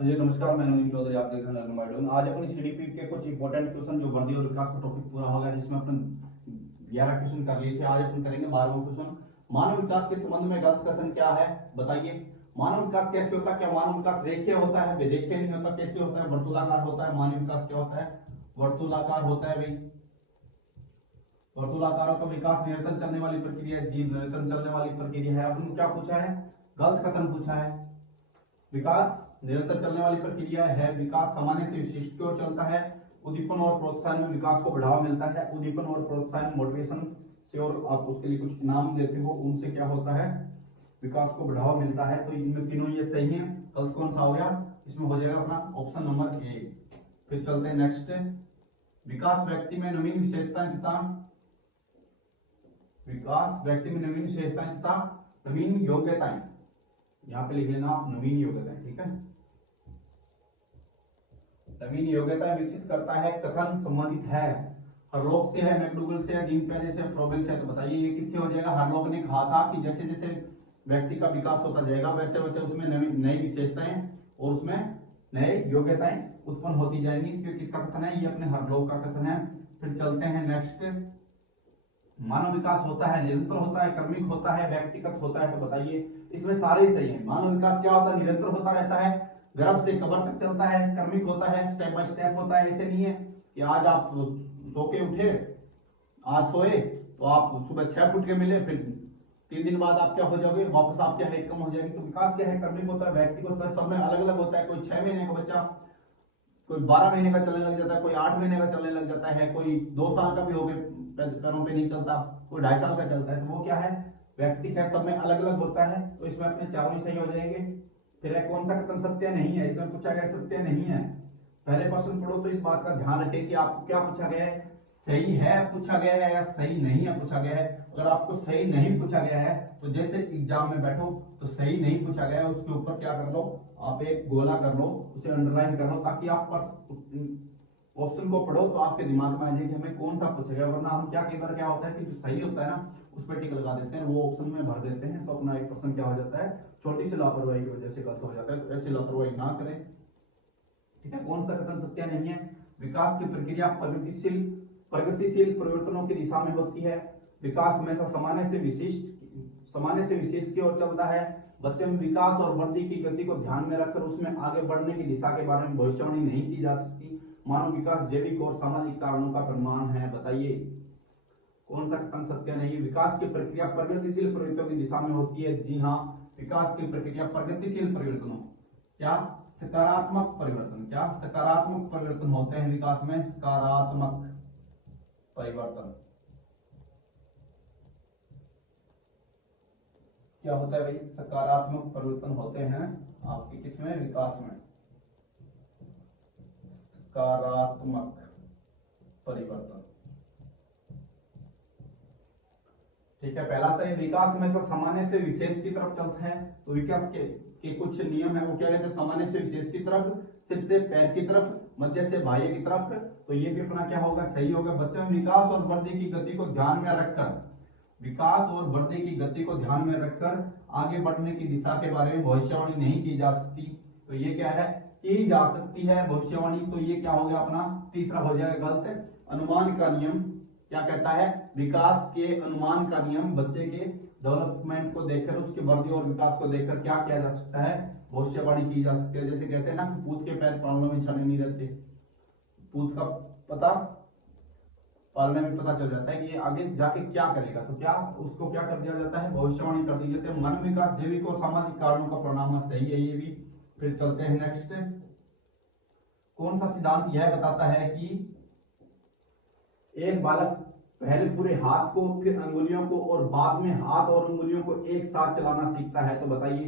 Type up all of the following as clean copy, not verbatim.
हाँ जी नमस्कार, मैं नवीन चौधरी, आप देख रहे हैं लर्न। आज अपनी सीडीपी के कुछ इंपॉर्टेंट क्वेश्चन जो वर्दी और विकास का टॉपिक पूरा हो गया, जिसमें अपन 11 क्वेश्चन कर लिए थे। आज अपन करेंगे 12वां क्वेश्चन। मानव विकास के संबंध में गलत कथन क्या है, बताइए। मानव विकास कैसे होता है? क्या मानव विकास रेखीय होता है? रेखीय नहीं होता। कैसे होता है? वर्तुलाकार होता है। मानव विकास क्या होता है? वर्तुलाकार होता है भाई। वर्तुलाकार का विकास निरंतर चलने वाली प्रक्रिया है। जीव निरंतर चलने वाली प्रक्रिया है। अपन क्या पूछा है? गलत कथन पूछा है। विकास निरंतर चलने वाली प्रक्रिया है। विकास सामान्य से विशिष्ट की ओर चलता है। उद्दीपन और प्रोत्साहन में विकास को बढ़ावा मिलता है। उद्दीपन और प्रोत्साहन मोटिवेशन से, और आप उसके लिए कुछ इनाम देते हो, उनसे क्या होता है? विकास को बढ़ावा मिलता है। तो इनमें तीनों ये सही है। गलत कौन सा हो गया? इसमें हो जाएगा अपना ऑप्शन नंबर ए। फिर चलते हैं नेक्स्ट। विकास व्यक्ति में नवीन विशेषताएं तथा नवीन योग्यताएं, यहाँ पे लिख लेना आप नवीन योग्यताएं, ठीक है। नवीन योग्यताएं विकसित करता है। कथन संबंधित है हरलोक से है, मैकडूगल से है, जीन पैजे से, फ्रोबेल से है। तो बताइए ये किससे हो जाएगा? हरलोक ने कहा था कि जैसे जैसे व्यक्ति का विकास होता जाएगा वैसे वैसे उसमें नई विशेषताएं और उसमें नए योग्यताएं उत्पन्न होती जाएंगी। क्योंकि किसका कथन है? ये अपने हरलोक का कथन है। फिर चलते हैं नेक्स्ट। मानव विकास होता है, निरंतर होता है, क्रमिक होता है, व्यक्तिगत होता है। तो बताइए इसमें सारे ही सही है। मानव विकास क्या होता है? निरंतर होता रहता है, गर्भ से कबर तक चलता है, क्रमिक होता है, स्टेप बाय स्टेप होता है। ऐसे नहीं है कि आज आप सो के उठे, आज सोए तो आप सुबह 6 फुट के मिले, फिर 3 दिन बाद आप क्या हो जाओगे? वापस आपकी हाइट कम हो जाएगी। तो विकास क्या है? क्रमिक होता है, व्यक्तिगत होता है, सब में अलग अलग होता है। कोई 6 महीने का बच्चा, कोई 12 महीने का चलने लग जाता है, कोई 8 महीने का चलने लग जाता है, कोई 2 साल का भी हो गए पैरों पे नहीं चलता, कोई 2.5 साल का चलता है। तो वो क्या है? व्यक्ति है, सब में अलग अलग होता है। तो इसमें अपने चारों ही सही हो जाएंगे। फिर कौन सा कथन सत्य नहीं है? इसमें पूछा गया सत्य नहीं है। पहले प्रश्न पढ़ो तो इस बात का ध्यान रखें कि आपको क्या पूछा गया है, सही है पूछा गया है या सही नहीं है पूछा गया है। अगर आपको सही नहीं पूछा गया है तो जैसे एग्जाम में बैठो तो सही नहीं पूछा गया है उसके ऊपर क्या कर लो, आप एक गोला कर लो, उसे अंडरलाइन कर लो, ताकि आप ऑप्शन को पढ़ो तो आपके दिमाग में आ जाए कि हमें कौन सा पूछा गया। वरना हम क्या कई बार क्या होता है कि जो सही होता है ना उस पर टिक लगा देते हैं, वो ऑप्शन में भर देते हैं, तो अपना एक प्रश्न क्या हो जाता है, छोटी सी लापरवाही की वजह से गलत हो जाता है। तो ऐसी लापरवाही ना करें, ठीक है। कौन सा कथन सत्य नहीं है? विकास की प्रक्रिया प्रगतिशील परिवर्तनों की दिशा में होती है। विकास हमेशा सामान्य से विशेष की ओर चलता है। बच्चे में विकास और वृद्धि की गति को ध्यान में रखकर उसमें आगे बढ़ने की दिशा के बारे में भविष्यवाणी नहीं की जा सकती। मानव विकास जैविक और सामाजिक कारणों का परिणाम है। बताइए कौन सा कथन सत्य नहीं है? विकास की प्रक्रिया प्रगतिशील परिवर्तनों की दिशा में होती है। जी हाँ, विकास की प्रक्रिया प्रगतिशील परिवर्तनों, क्या सकारात्मक परिवर्तन, क्या सकारात्मक परिवर्तन होते हैं विकास में? सकारात्मक परिवर्तन क्या होता है भाई? सकारात्मक परिवर्तन होते हैं आपके किसमें? विकास में। सकारात्मक परिवर्तन, ठीक है। पहला सही, विकास हमेशा सामान्य से विशेष की तरफ चलता है। तो विकास के कुछ नियम है, वो क्या कहते हैं? सामान्य से विशेष की तरफ, सिर से पैर की तरफ, मध्य से बाह्य की तरफ। तो ये भी अपना क्या होगा? सही होगा। बच्चे में विकास और वृद्धि की गति को ध्यान में रखकर, विकास और वृद्धि की गति को ध्यान में रखकर आगे बढ़ने की दिशा के बारे में भविष्यवाणी नहीं की जा सकती। तो ये क्या है? की जा सकती है भविष्यवाणी। तो ये क्या हो गया अपना? तीसरा हो जाएगा गलत। अनुमान का नियम क्या कहता है? विकास के अनुमान का नियम, बच्चे के डेवलपमेंट को देखकर, उसके वृद्धि और विकास को देखकर क्या किया जा सकता है? भविष्यवाणी की जा सकती है। जैसे कहते हैं ना कि पूत के पैर पालने में छाने नहीं रहते, पूत का पता पालने में पता चल जाता है कि ये आगे जाके क्या करेगा। तो क्या उसको क्या कर दिया जाता है? भविष्यवाणी कर दी जाती है। मानव विकास जैविक और सामाजिक कारणों का परिणाम है। सही है ये भी। फिर चलते हैं नेक्स्ट। कौन सा सिद्धांत यह बताता है कि एक बालक पहले पूरे हाथ को, फिर अंगुलियों को और बाद में हाथ और अंगुलियों को एक साथ चलाना सीखता है? तो बताइए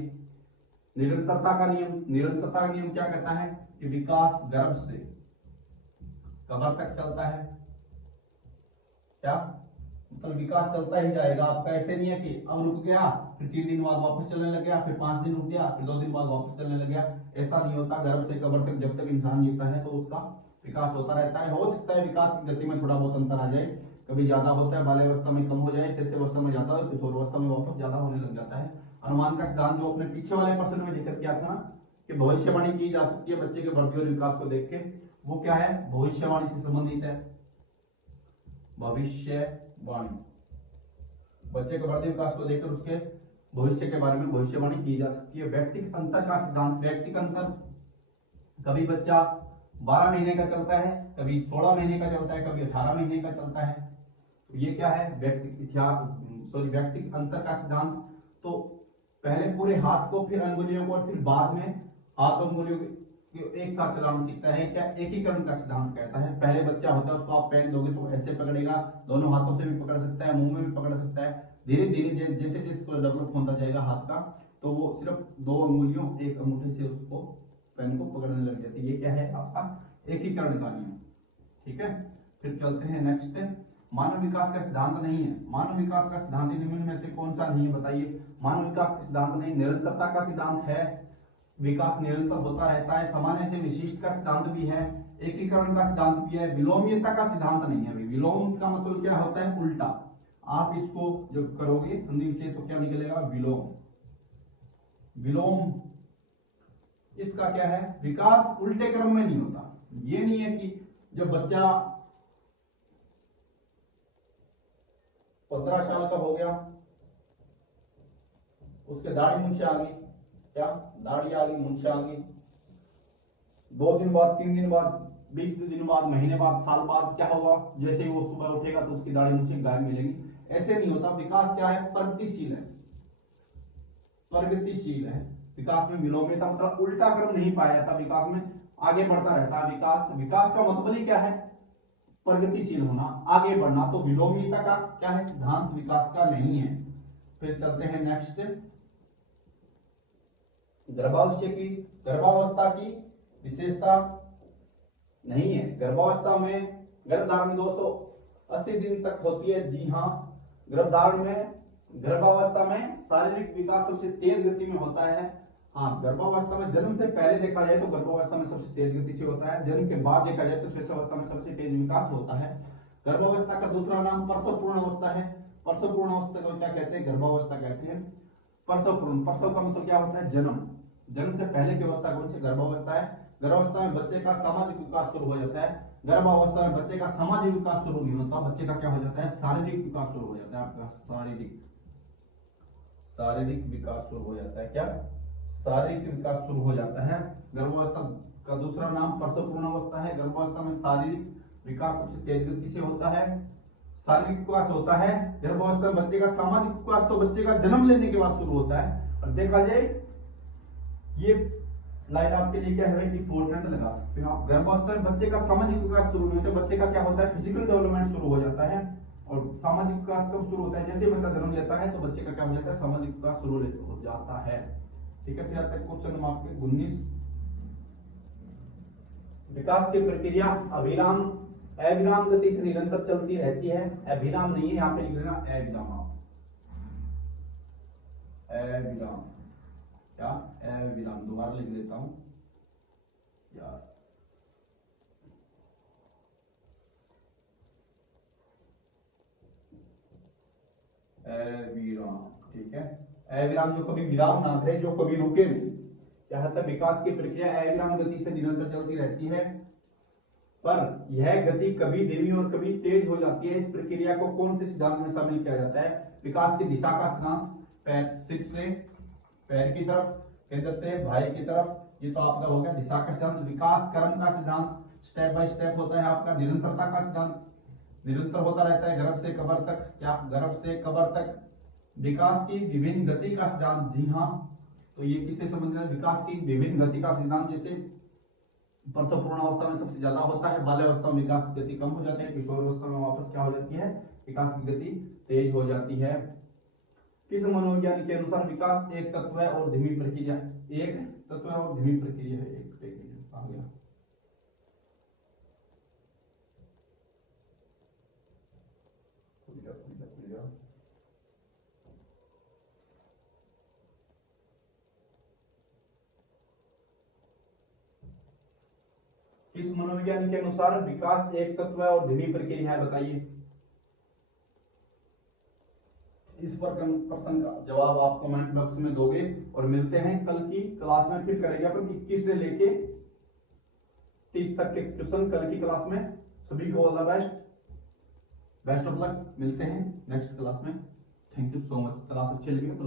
निरंतरता का नियम। निरंतरता का नियम क्या कहता है कि विकास गर्भ से कबर तक चलता है। क्या मतलब विकास चलता ही जाएगा आपका। ऐसे नहीं है कि अब रुक गया, फिर 3 दिन बाद वापस चलने लग गया, फिर 5 दिन रुक गया, फिर 2 दिन बाद वापस चलने लग गया। ऐसा नहीं होता। गर्भ से कबर तक जब तक इंसान जीता है तो उसका विकास होता रहता है। हो सकता है विकास की गति में थोड़ा बहुत अंतर आ जाए, कभी ज्यादा होता है, बाल्यावस्था में कम हो जाए, शिष्यावस्था में ज्यादा, किशोरावस्था में वापस ज्यादा होने लग जाता है। अनुमान का सिद्धांत जो अपने पीछे वाले प्रश्न में जिक्र किया था ना कि भविष्यवाणी की जा सकती है बच्चे के वृद्धि और विकास को देख के, वो क्या है, भविष्यवाणी से संबंधित है। भविष्यवाणी, बच्चे के वृद्धि विकास को देखकर उसके भविष्य के बारे में भविष्यवाणी की जा सकती है। व्यक्तिगत अंतर का सिद्धांत, व्यक्तिगत अंतर, कभी बच्चा 12 महीने का चलता है, कभी 16 महीने का चलता है, कभी 18 महीने का चलता है, तो ये क्या है, व्यक्तिगत अंतर का सिद्धांत। तो पहले पूरे हाथ को, फिर अंगुलियों को, और फिर बाद में हाथ और अंगुलियों को एक साथ चलाना सीखता है, क्या एकीकरण का सिद्धांत कहता है। पहले बच्चा होता है उसको आप पेन दोगे तो ऐसे पकड़ेगा, दोनों हाथों से भी पकड़ सकता है, मुंह में भी पकड़ सकता है। धीरे धीरे जैसे जैसे डेवलप होता जाएगा हाथ का, तो वो सिर्फ 2 अंगुलियों, एक अंगूठे से उसको पेन को पकड़ने लग जाती है। ये क्या है, आपका एकीकरण का नियम। ठीक है, फिर चलते हैं नेक्स्ट। मानव विकास का सिद्धांत नहीं है। मानव विकास का सिद्धांत निम्न में से कौन सा नहीं है, बताइए। मानव विकास का सिद्धांत नहीं, निरंतरता का सिद्धांत है, विकास निरंतर होता रहता है। सामान्य से विशिष्ट का सिद्धांत भी है, एकीकरण का सिद्धांत भी है। विलोमीयता का सिद्धांत नहीं है। विलोम का मतलब क्या होता है, उल्टा। आप इसको जब करोगे संधि विच्छेद तो क्या निकलेगा, विलोम। विलोम इसका क्या है, विकास उल्टे क्रम में नहीं होता। ये नहीं है कि जब बच्चा 15 साल का हो गया, उसके दाढ़ी मूंछें आ गई, क्या दाढ़ी आ गई, मूंछें आ गई, 2 दिन बाद, 3 दिन बाद, 20 दिन बाद, महीने बाद, साल बाद क्या होगा, जैसे ही वो सुबह उठेगा तो उसकी दाढ़ी मूंछें गायब मिलेगी। ऐसे नहीं होता। विकास क्या है, प्रगतिशील है, प्रगतिशील है। विकास में विलोमीयता मतलब उल्टा क्रम नहीं पाया जाता, विकास में आगे बढ़ता रहता है। विकास का मतलब ही क्या है, प्रगतिशील होना, आगे बढ़ना। तो विलोमीयता का क्या है, सिद्धांत विकास का नहीं है। फिर चलते हैं नेक्स्ट, गर्भावस्था की विशेषता नहीं है। गर्भावस्था में, गर्भधारण 280 दिन तक होती है। जी हाँ, गर्भधारण में, गर्भावस्था में शारीरिक विकास सबसे तेज गति में होता है। हाँ, गर्भावस्था में जन्म से पहले देखा जाए तो गर्भावस्था में सबसे तेज गति से होता है, जन्म के बाद देखा जाए तो शिशुअवस्था में सबसे तेज विकास होता है। गर्भावस्था का दूसरा नाम प्रसवपूर्ण अवस्था है। प्रसवपूर्ण अवस्था को क्या कहते हैं, गर्भावस्था कहते हैं। प्रसवपूर्ण, प्रसव का मतलब क्या होता है, जन्म। जन्म से पहले की अवस्था कौन सी, गर्भावस्था है। गर्भावस्था में बच्चे का सामाजिक विकास शुरू हो जाता है। गर्भावस्था में बच्चे का सामाजिक विकास शुरू नहीं होता, बच्चे का क्या हो जाता है, शारीरिक विकास शुरू हो जाता है। आपका शारीरिक विकास शुरू हो जाता है। क्या, शारीरिक विकास शुरू हो जाता है। गर्भावस्था का दूसरा नाम प्रसवपूर्ण अवस्था है। गर्भावस्था में शारीरिक विकास सबसे तेज गति से होता है, शारीरिक विकास होता है। गर्भावस्था में बच्चे का सामाजिक विकास तो बच्चे का जन्म लेने के बाद शुरू होता है। और देखा जाए, ये लाइन आपके लिए क्या है, इंपॉर्टेंट लगा सकते हो आप। गर्भावस्था में बच्चे का सामाजिक विकास शुरू नहीं होता, बच्चे का क्या होता है, फिजिकल डेवलपमेंट शुरू हो जाता है। और सामाजिक विकास कब शुरू होता है, जैसे बच्चा जन्म लेता है तो बच्चे का क्या हो जाता है, सामाजिक विकास शुरू हो जाता है। ठीक है, फिर आता है क्वेश्चन नंबर आपके 19, विकास की प्रक्रिया अविराम, अविराम गति से निरंतर चलती रहती है। अविराम नहीं है, यहाँ पे लिख लेना अविराम, अविराम, क्या, अविराम। दोबारा लिख देता हूं यार, अविराम। ठीक है, अविराम, जो कभी विराम ना करे, जो कभी रुके नहीं। क्या होता है, विकास की प्रक्रिया अविराम गति से निरंतर चलती रहती है, पर यह गति कभी धीमी और कभी तेज हो जाती है। इस प्रक्रिया को कौन से सिद्धांत में शामिल किया जाता है, विकास की दिशा का सिद्धांत, पैर, सिर से पैर की तरफ, केंद्र से भाई की तरफ, ये तो आपका हो गया दिशा का सिद्धांत। विकास क्रम का सिद्धांत, स्टेप बाय स्टेप होता है आपका। निरंतरता का सिद्धांत, निरंतर होता रहता है, गर्भ से कबर तक, क्या, गर्भ से कबर तक। विकास की विभिन्न गति का सिद्धांत, जी हाँ, तो ये किससे संबंधित है, विकास की विभिन्न गति का सिद्धांत। जैसे प्रसवपूर्ण अवस्था में सबसे ज्यादा होता है, बाल्यावस्था में विकास की गति कम हो जाती है, किशोर अवस्था में वापस क्या हो जाती है, विकास की गति तेज हो जाती है। किस मनोवैज्ञानिक के अनुसार विकास एक तत्व है और धीमी प्रक्रिया, एक तत्व है और धीमी प्रक्रिया है। एक आ गया, किस मनोवैज्ञानिक के अनुसार विकास एक तत्व है और धीमी प्रक्रिया है, बताइए। इस पर प्रश्न का जवाब आप कमेंट बॉक्स में दोगे। और मिलते हैं कल की क्लास में, फिर करेंगे अपन 21 से लेके 30 तक के क्वेश्चन कल की क्लास में। सभी को all the best, best of luck. मिलते हैं नेक्स्ट क्लास में। Thank you so much. Class अच्छी लगी तो